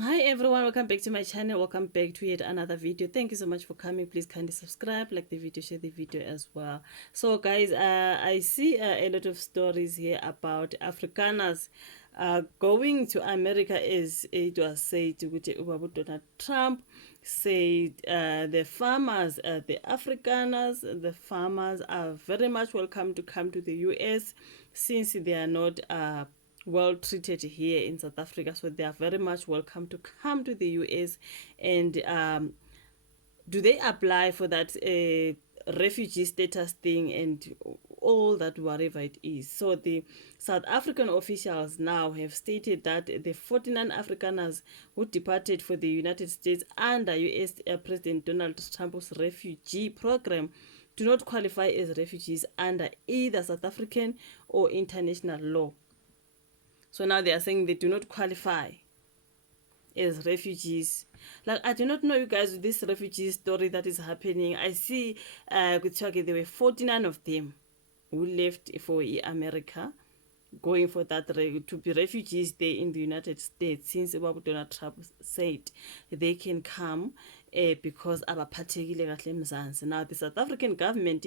Hi everyone, welcome back to my channel. Welcome back to yet another video. Thank you so much for coming. Please kindly subscribe, like the video, share the video as well. So guys, I see a lot of stories here about Afrikaners going to America, as it was said ukuthi Donald Trump said the farmers, the Afrikaners, the farmers are very much welcome to come to the US, since they are not well treated here in South Africa. So they are very much welcome to come to the US. And do they apply for that refugee status thing and all that, whatever it is? So the South African officials now have stated that the 49 Afrikaners who departed for the United States under US President Donald Trump's refugee program do not qualify as refugees under either South African or international law. So now they are saying they do not qualify as refugees. Like, I do not know, you guys, this refugee story that is happening. I see there were 49 of them who left for America, going for that to be refugees there in the United States, since Donald Trump said they can come because abaphathekile kahle eMzansi. Now the South African government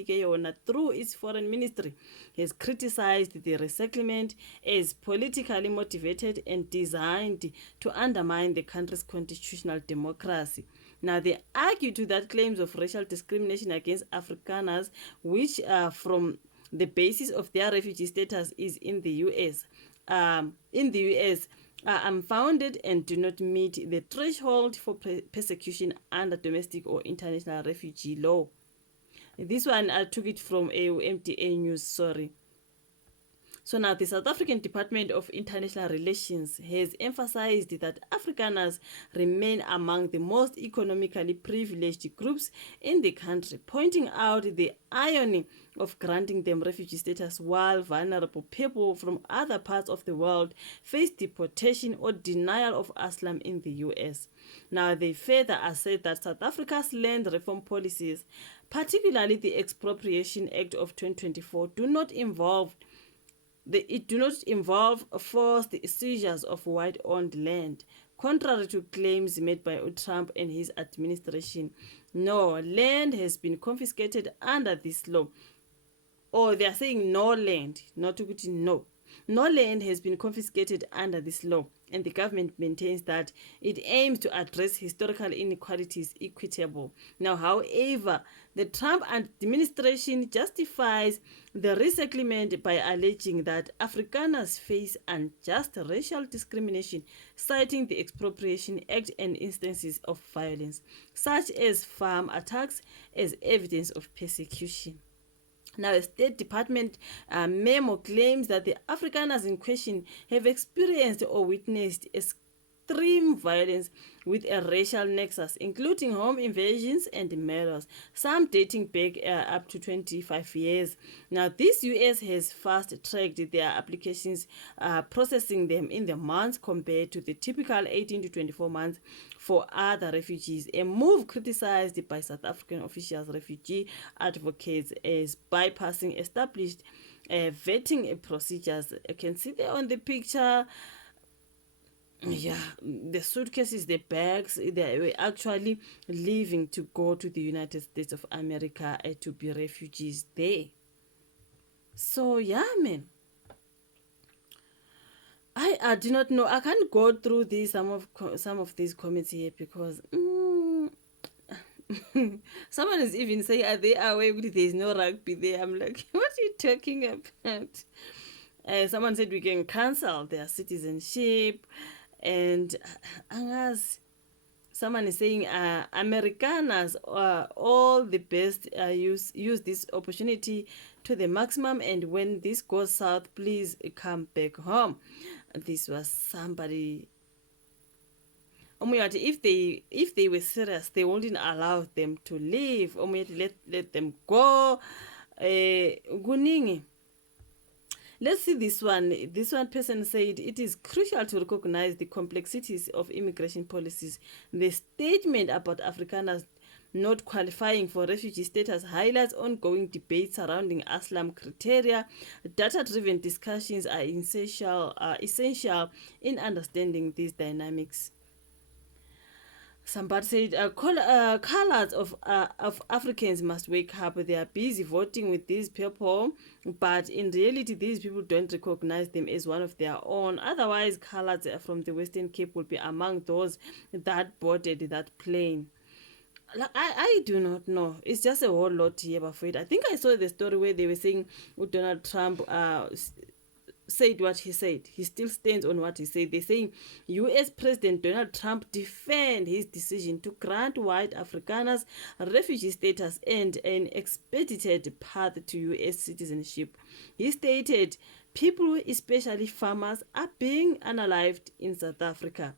through its foreign ministry has criticized the resettlement as politically motivated and designed to undermine the country's constitutional democracy. Now they argue to that claims of racial discrimination against Afrikaners, which from the basis of their refugee status is in the US, are unfounded and do not meet the threshold for persecution under domestic or international refugee law. This one, I took it from AOMDA News, sorry. So now the South African Department of International Relations has emphasized that Afrikaners remain among the most economically privileged groups in the country, pointing out the irony of granting them refugee status while vulnerable people from other parts of the world face deportation or denial of asylum in the US. Now they further assert that South Africa's land reform policies, particularly the Expropriation Act of 2024, do not involve forced seizures of white-owned land, contrary to claims made by Trump and his administration. No, land has been confiscated under this law. Or they are saying no land, not to put no. No land has been confiscated under this law, and the government maintains that it aims to address historical inequalities equitable. Now, however, the Trump administration justifies the resettlement by alleging that Afrikaners face unjust racial discrimination, citing the Expropriation Act and instances of violence, such as farm attacks, as evidence of persecution. Now, a State Department memo claims that the Afrikaners in question have experienced or witnessed extreme violence with a racial nexus, including home invasions and murders, some dating back up to 25 years. Now, this US has fast-tracked their applications, processing them in the months compared to the typical 18 to 24 months for other refugees, a move criticized by South African officials, refugee advocates, as bypassing established vetting procedures. You can see there on the picture, yeah, the suitcases, the bags, they were actually leaving to go to the United States of America to be refugees there. So yeah, man, I do not know. I can't go through these some of these comments here because someone is even saying, are they aware that there's no rugby there? I'm like, what are you talking about? Someone said we can cancel their citizenship, and someone is saying Amerikaners are all the best. Use this opportunity to the maximum, and when this goes south, please come back home. This was somebody. If they were serious, they wouldn't allow them to leave. Let them go. Guningi. Let's see this one. This one person said it is crucial to recognize the complexities of immigration policies. The statement about Afrikaners not qualifying for refugee status highlights ongoing debates surrounding asylum criteria. Data-driven discussions are essential in understanding these dynamics. Somebody said, colors of Africans must wake up. They are busy voting with these people, but in reality, these people don't recognize them as one of their own. Otherwise, colors from the Western Cape will be among those that boarded that plane. Like, I do not know. It's just a whole lot here, but I think I saw the story where they were saying Donald Trump said what he said. He still stands on what he said. They're saying US President Donald Trump defend his decision to grant white Afrikaners refugee status and an expedited path to US citizenship. He stated, people, especially farmers, are being unalived in South Africa.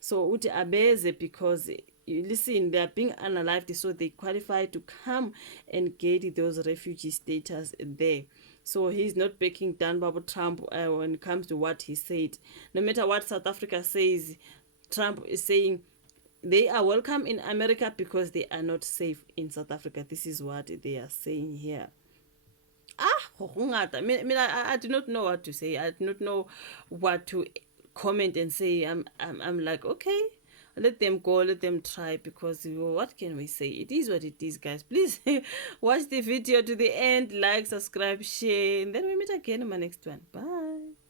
So uti abeze because you listen, they are being unalived, so they qualify to come and get those refugee status there. So he's not backing down Babu Trump when it comes to what he said. No matter what South Africa says, Trump is saying they are welcome in America because they are not safe in South Africa. This is what they are saying here. I do not know what to say. I do not know what to comment and say. I'm like, okay, let them go, let them try, because what can we say? It is what it is, guys. Please watch the video to the end, like, subscribe, share, and then we meet again in my next one. Bye.